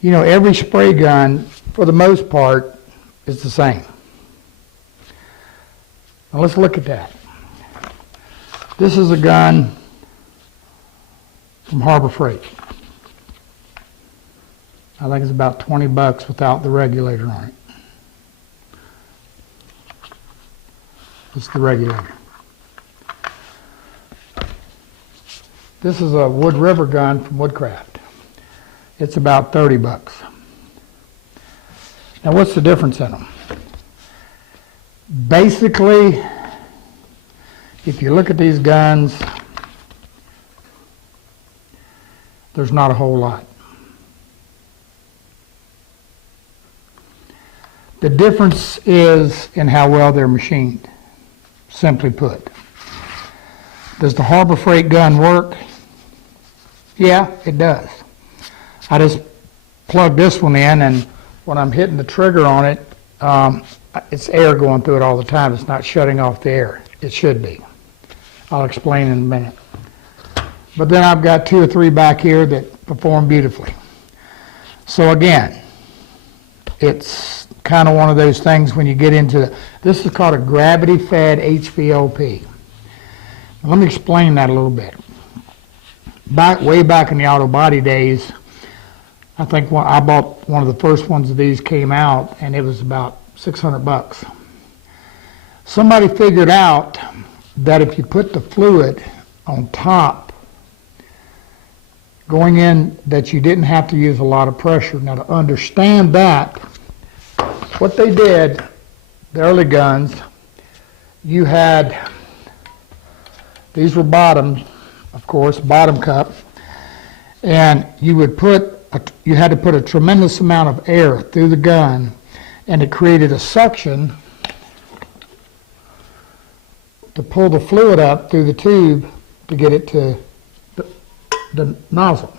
You know, every spray gun, for the most part, is the same. Now let's look at that. This is a gun from Harbor Freight. I think it's about 20 bucks without the regulator on it. It's the regulator. This is a Wood River gun from Woodcraft. It's about 30 bucks. Now what's the difference in them? Basically, if you look at these guns, there's not a whole lot. The difference is in how well they're machined, simply put. Does the Harbor Freight gun work? Yeah, it does. I just plug this one in, and when I'm hitting the trigger on it, it's air going through it all the time. It's not shutting off the air. It should be. I'll explain in a minute. But then I've got 2 or 3 back here that perform beautifully. So again, it's kind of one of those things when you get into this is called a gravity-fed HVLP. Now, let me explain that a little bit. Way back in the auto body days, I think I bought one of the first ones of these came out, and it was about 600 bucks. Somebody figured out that if you put the fluid on top going in, that you didn't have to use a lot of pressure. Now to understand that, what they did, the early guns, you had, these were bottom, of course, bottom cup, and you would you had to put a tremendous amount of air through the gun, and it created a suction to pull the fluid up through the tube to get it to the nozzle.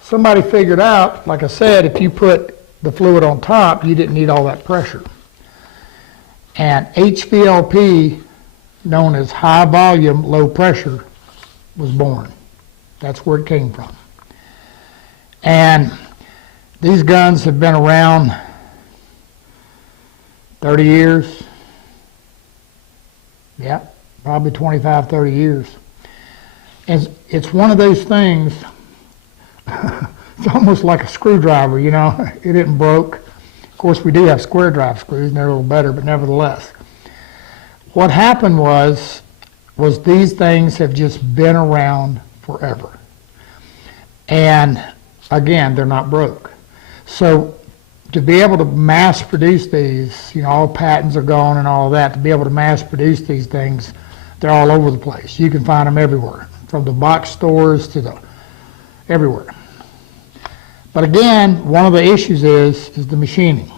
Somebody figured out, like I said, if you put the fluid on top, you didn't need all that pressure. And HVLP, known as high volume, low pressure, was born. That's where it came from. And these guns have been around 30 years. Yeah, probably 25, 30 years. And it's one of those things, it's almost like a screwdriver, you know, it isn't broke. Of course, we do have square drive screws, and they're a little better, but nevertheless. What happened was these things have just been around forever. And again, they're not broke. So to be able to mass produce these, you know, all patents are gone and all that, to be able to mass produce these things, they're all over the place. You can find them everywhere, from the box stores to everywhere. But again, one of the issues is the machining.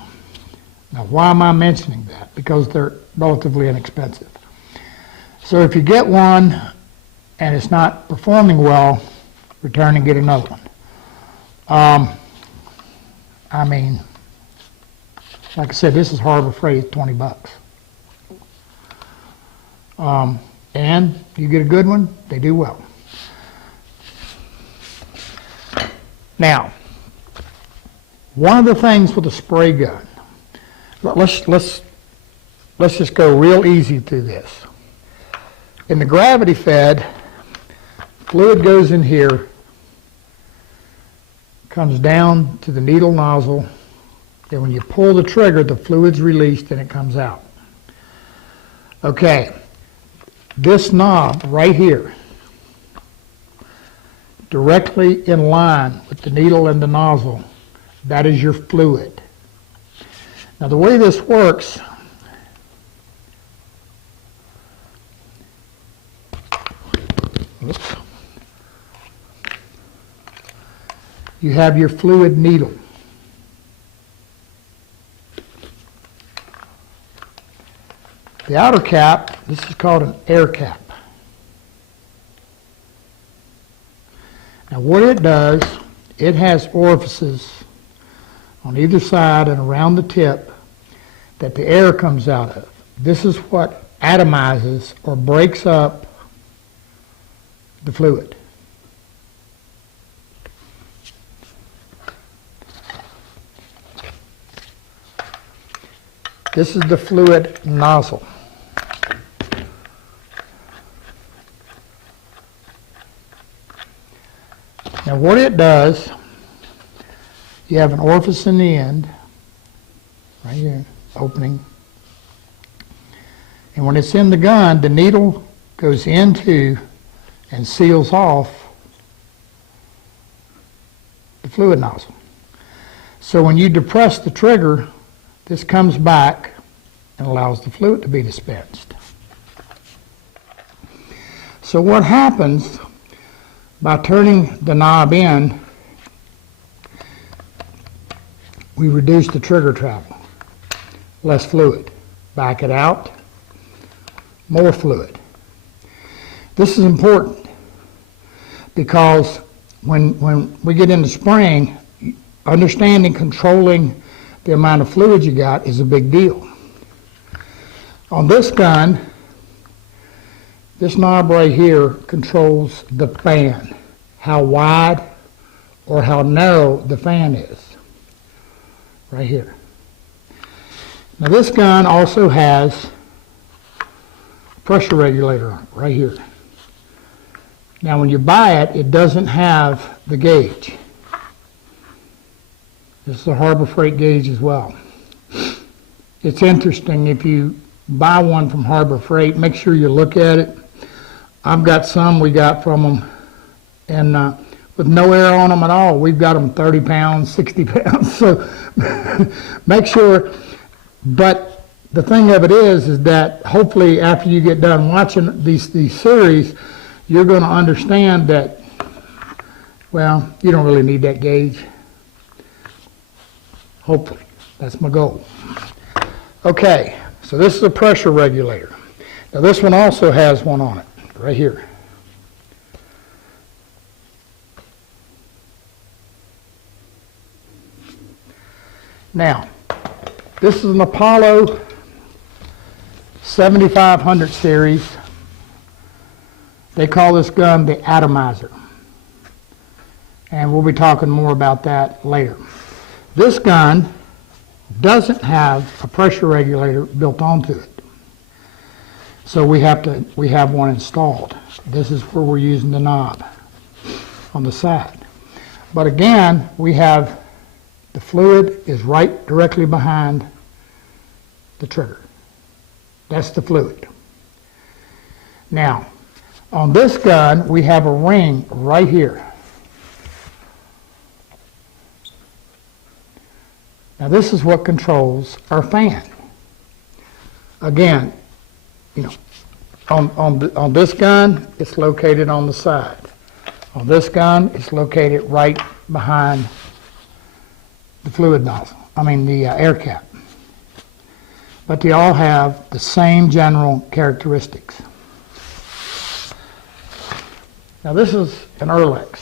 Now, why am I mentioning that? Because they're relatively inexpensive. So if you get one and it's not performing well, return and get another one. I mean, like I said, this is Harbor Freight, 20 bucks. And you get a good one, they do well. Now, one of the things with a spray gun, let's just go real easy through this. In the gravity fed, fluid goes in here, comes down to the needle nozzle, then when you pull the trigger, the fluid's released and it comes out. Okay, this knob right here, directly in line with the needle and the nozzle, that is your fluid. Now the way this works, oops, you have your fluid needle. The outer cap, this is called an air cap. Now what it does, it has orifices on either side and around the tip that the air comes out of. This is what atomizes or breaks up the fluid. This is the fluid nozzle. Now what it does, you have an orifice in the end, right here, opening. And when it's in the gun, the needle goes into and seals off the fluid nozzle. So when you depress the trigger, this comes back and allows the fluid to be dispensed. So what happens by turning the knob in, we reduce the trigger travel. Less fluid. Back it out, more fluid. This is important because when we get into spraying, understanding, controlling the amount of fluid you got is a big deal. On this gun, this knob right here controls the fan, how wide or how narrow the fan is, right here. Now this gun also has a pressure regulator on it, right here. Now when you buy it, it doesn't have the gauge. This is a Harbor Freight gauge as well. It's interesting, if you buy one from Harbor Freight, make sure you look at it. I've got some we got from them, and with no air on them at all. We've got them 30 pounds, 60 pounds, so make sure. But the thing of it is that hopefully after you get done watching these series, you're going to understand that, well, you don't really need that gauge. Hopefully. That's my goal. Okay, so this is a pressure regulator. Now this one also has one on it, right here. Now, this is an Apollo 7500 series. They call this gun the atomizer. And we'll be talking more about that later. This gun doesn't have a pressure regulator built onto it. So we have one installed. This is where we're using the knob on the side. But again, we have the fluid is right directly behind the trigger. That's the fluid. Now, on this gun, we have a ring right here. Now this is what controls our fan. Again, you know, on this gun, it's located on the side. On this gun, it's located right behind the fluid nozzle, the air cap. But they all have the same general characteristics. Now this is an Erlex.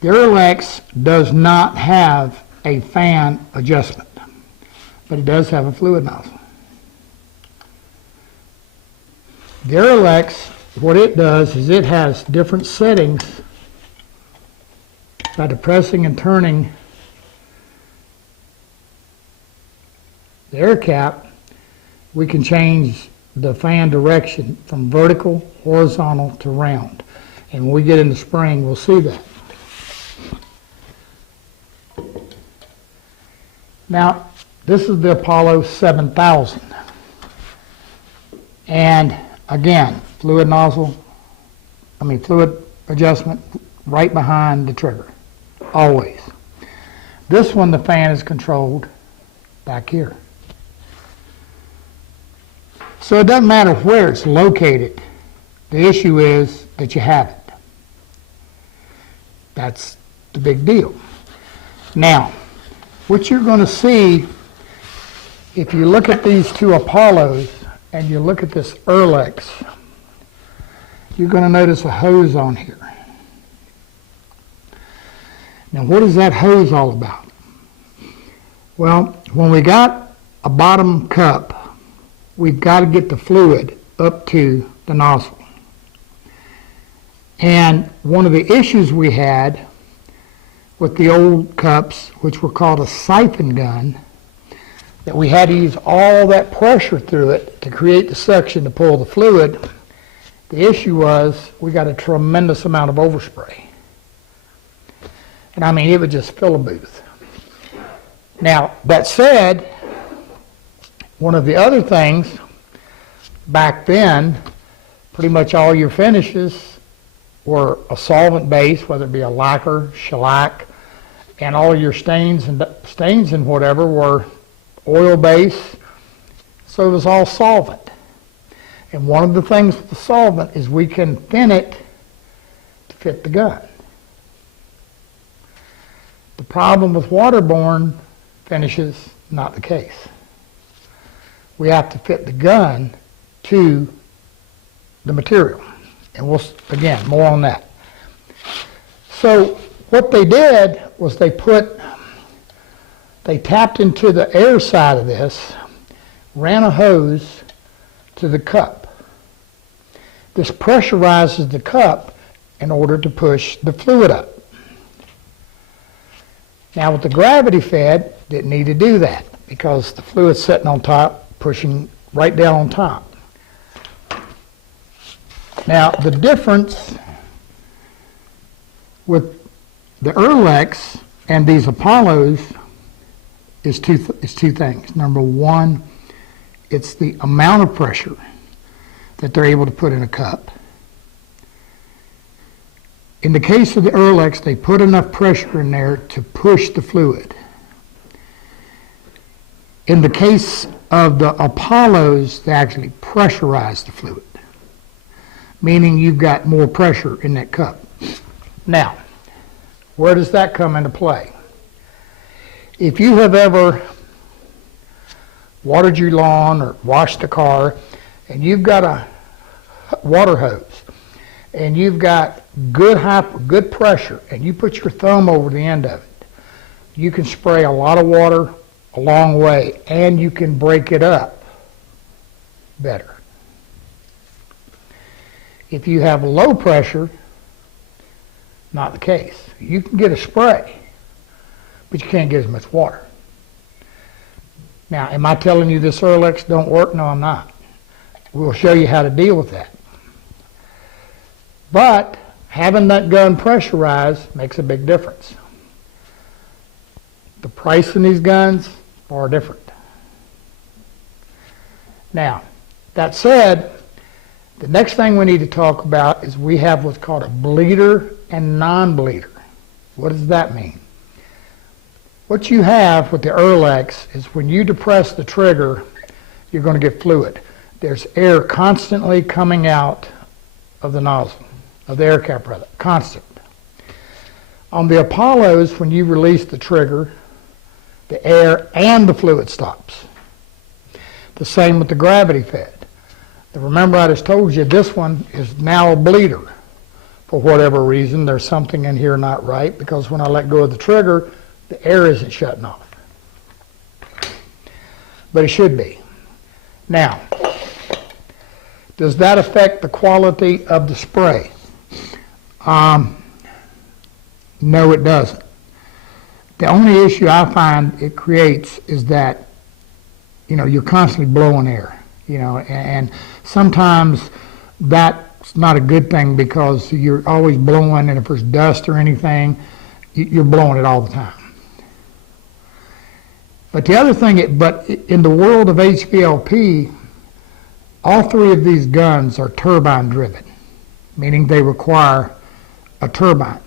The Erlex does not have a fan adjustment, but it does have a fluid nozzle. The Erlex, what it does is it has different settings. By depressing and turning the air cap, we can change the fan direction from vertical, horizontal to round. And when we get into spraying, we'll see that. Now, this is the Apollo 7000. And again, fluid adjustment right behind the trigger, always. This one, the fan is controlled back here. So it doesn't matter where it's located. The issue is that you have it. That's the big deal. Now, what you're going to see, if you look at these two Apollos and you look at this Erlex, you're going to notice a hose on here. Now, what is that hose all about? Well, when we got a bottom cup, we've got to get the fluid up to the nozzle. And one of the issues we had with the old cups, which were called a siphon gun, that we had to use all that pressure through it to create the suction to pull the fluid. The issue was we got a tremendous amount of overspray. And I mean, it would just fill a booth. Now, that said, one of the other things back then, pretty much all your finishes were a solvent base, whether it be a lacquer, shellac, and all your stains and whatever were oil base. So it was all solvent. And one of the things with the solvent is we can thin it to fit the gun. The problem with waterborne finishes, not the case. We have to fit the gun to the material. And we'll, again, more on that. So what they did was they tapped into the air side of this, ran a hose to the cup. This pressurizes the cup in order to push the fluid up. Now with the gravity fed, didn't need to do that because the fluid's sitting on top, pushing right down on top. Now the difference with the Erlex and these Apollos is two things. Number one, it's the amount of pressure that they're able to put in a cup. In the case of the Erlex, they put enough pressure in there to push the fluid. In the case of the Apollos, they actually pressurize the fluid, meaning you've got more pressure in that cup. Now, where does that come into play? If you have ever watered your lawn or washed a car, and you've got a water hose, and you've got good pressure, and you put your thumb over the end of it, you can spray a lot of water a long way, and you can break it up better. If you have low pressure, not the case. You can get a spray, but you can't get as much water. Now, am I telling you this Erlex don't work? No, I'm not. We'll show you how to deal with that. But having that gun pressurized makes a big difference. The price in these guns are different. Now, that said, the next thing we need to talk about is we have what's called a bleeder and non-bleeder. What does that mean? What you have with the Erlex is when you depress the trigger, you're going to get fluid. There's air constantly coming out of the nozzle, of the air cap rather, constant. On the Apollos, when you release the trigger, the air and the fluid stops. The same with the gravity fed. Now remember, I just told you this one is now a bleeder. For whatever reason, there's something in here not right, because when I let go of the trigger, the air isn't shutting off. But it should be. Now, does that affect the quality of the spray? No, it doesn't. The only issue I find it creates is that, you're constantly blowing air, and sometimes that's not a good thing because you're always blowing, and if there's dust or anything, you're blowing it all the time. But the other thing, but in the world of HVLP, all three of these guns are turbine driven, meaning they require a turbine.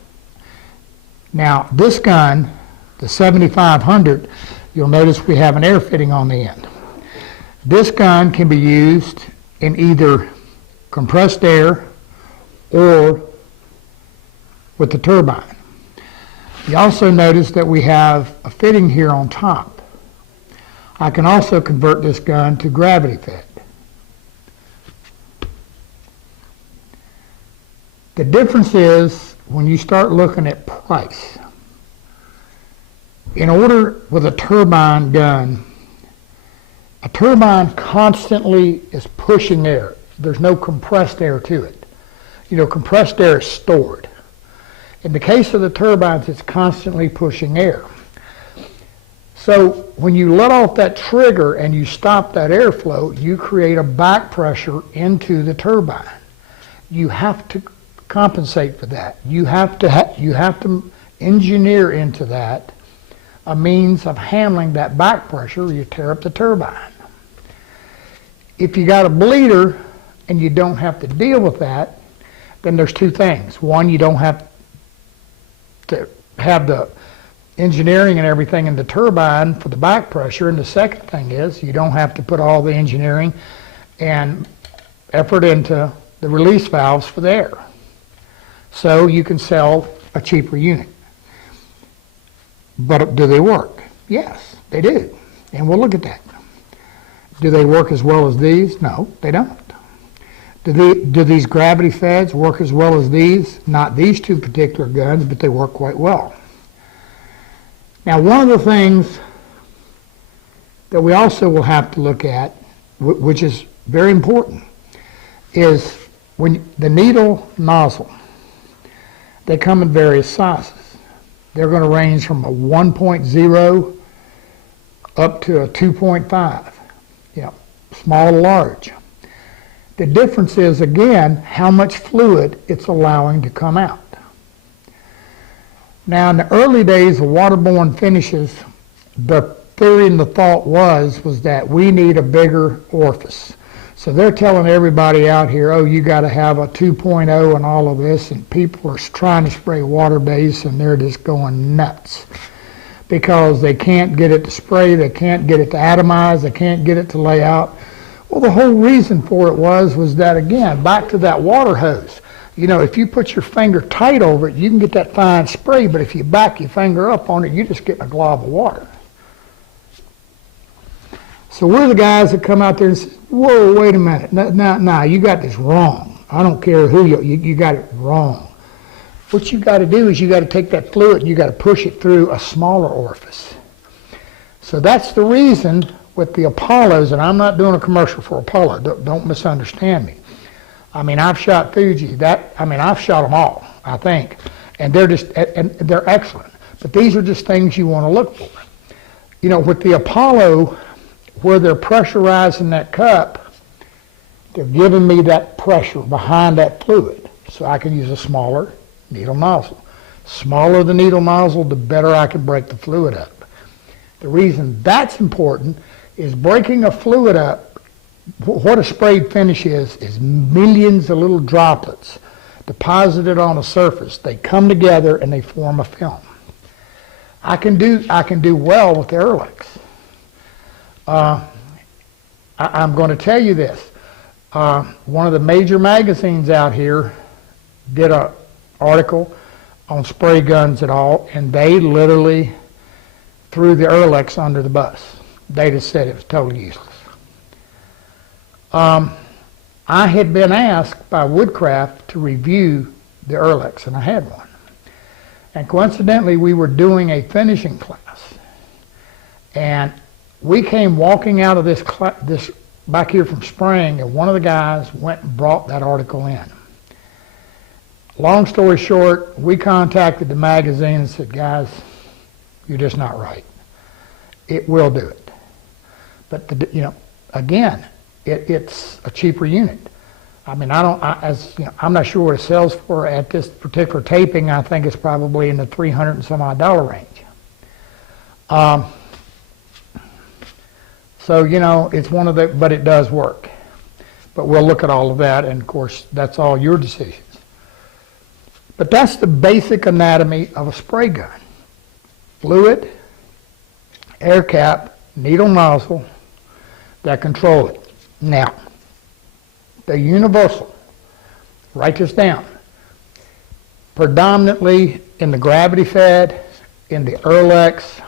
Now, this gun, the 7500, you'll notice we have an air fitting on the end. This gun can be used in either compressed air or with the turbine. You also notice that we have a fitting here on top. I can also convert this gun to gravity fed. The difference is when you start looking at price. In order with a turbine gun, a turbine constantly is pushing air. There's no compressed air to it. Compressed air is stored. In the case of the turbines, it's constantly pushing air. So when you let off that trigger and you stop that airflow, you create a back pressure into the turbine. You have to compensate for that. You have to engineer into that a means of handling that back pressure or you tear up the turbine. If you got a bleeder and you don't have to deal with that, then there's two things. One, you don't have to have the engineering and everything in the turbine for the back pressure, and the second thing is you don't have to put all the engineering and effort into the release valves for the air. So you can sell a cheaper unit. But do they work? Yes, they do. And we'll look at that. Do they work as well as these? No, they don't. Do these gravity feds work as well as these? Not these two particular guns, but they work quite well. Now, one of the things that we also will have to look at, which is very important, is when the needle nozzle, they come in various sizes. They're going to range from a 1.0 up to a 2.5, small to large. The difference is, again, how much fluid it's allowing to come out. Now, in the early days of waterborne finishes, the theory and the thought was that we need a bigger orifice. So they're telling everybody out here, oh, you got to have a 2.0 and all of this, and people are trying to spray water-based, and they're just going nuts because they can't get it to spray, they can't get it to atomize, they can't get it to lay out. Well, the whole reason for it was that, again, back to that water hose. If you put your finger tight over it, you can get that fine spray, but if you back your finger up on it, you just get a glob of water. So we're the guys that come out there and say, whoa, wait a minute, no, you got this wrong. I don't care who you got it wrong. What you got to do is you got to take that fluid and you got to push it through a smaller orifice. So that's the reason with the Apollos, and I'm not doing a commercial for Apollo, don't misunderstand me. I mean, I've shot Fuji, I've shot them all, I think, and they're excellent. But these are just things you want to look for. With the Apollo, where they're pressurizing that cup, they're giving me that pressure behind that fluid, so I can use a smaller needle nozzle. Smaller the needle nozzle, the better I can break the fluid up. The reason that's important is breaking a fluid up. What a sprayed finish is millions of little droplets deposited on a surface. They come together and they form a film. I can do well with the Erlex. I'm going to tell you this. One of the major magazines out here did an article on spray guns at all, and they literally threw the Erlex under the bus. They just said it was totally useless. I had been asked by Woodcraft to review the Erlex, and I had one. And coincidentally, we were doing a finishing class. And we came walking out of this back here from Spring, and one of the guys went and brought that article in. Long story short, we contacted the magazine and said, guys, you're just not right. It will do it. But, again, it's a cheaper unit. I'm not sure what it sells for at this particular taping. I think it's probably in the $300 and some odd range. So, it's one of the, but it does work. But we'll look at all of that, and of course, that's all your decisions. But that's the basic anatomy of a spray gun. Fluid, air cap, needle nozzle that control it. Now, the universal, write this down, predominantly in the gravity fed, in the Erlex,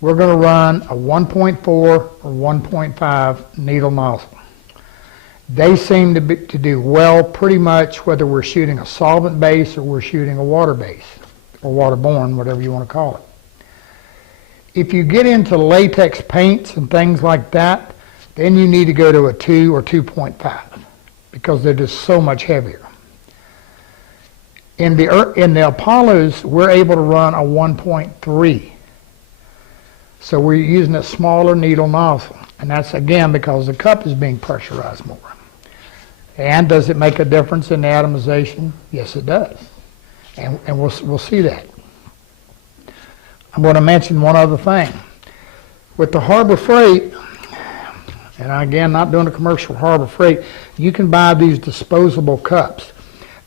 we're going to run a 1.4 or 1.5 needle nozzle. They seem to do well pretty much whether we're shooting a solvent base or we're shooting a water base, or waterborne, whatever you want to call it. If you get into latex paints and things like that, then you need to go to a 2 or 2.5 because they're just so much heavier. In the Apollos, we're able to run a 1.3. So we're using a smaller needle nozzle. And that's, again, because the cup is being pressurized more. And does it make a difference in the atomization? Yes, it does. And we'll see that. I'm going to mention one other thing. With the Harbor Freight, and again, not doing a commercial for Harbor Freight, you can buy these disposable cups.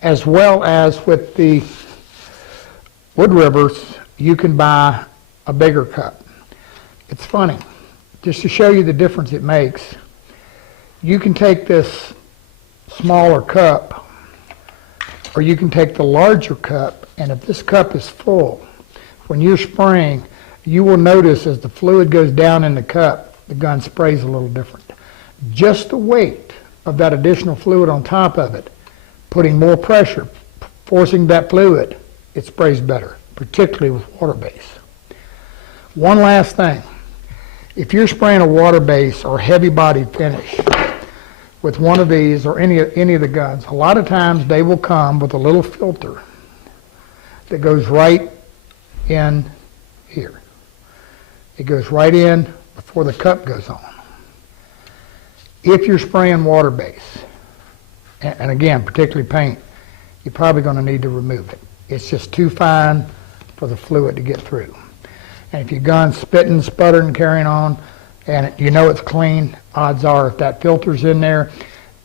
As well as with the Wood Rivers, you can buy a bigger cup. It's funny, just to show you the difference it makes. You can take this smaller cup, or you can take the larger cup, and if this cup is full, when you're spraying, you will notice as the fluid goes down in the cup, the gun sprays a little different. Just the weight of that additional fluid on top of it, putting more pressure, forcing that fluid, it sprays better, particularly with water base. One last thing. If you're spraying a water base or heavy body finish with one of these or any of the guns, a lot of times they will come with a little filter that goes right in here. It goes right in before the cup goes on. If you're spraying water base, and again, particularly paint, you're probably going to need to remove it. It's just too fine for the fluid to get through. And if your gun's spitting, sputtering, carrying on, and you know it's clean, odds are if that filter's in there,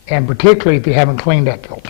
and particularly if you haven't cleaned that filter.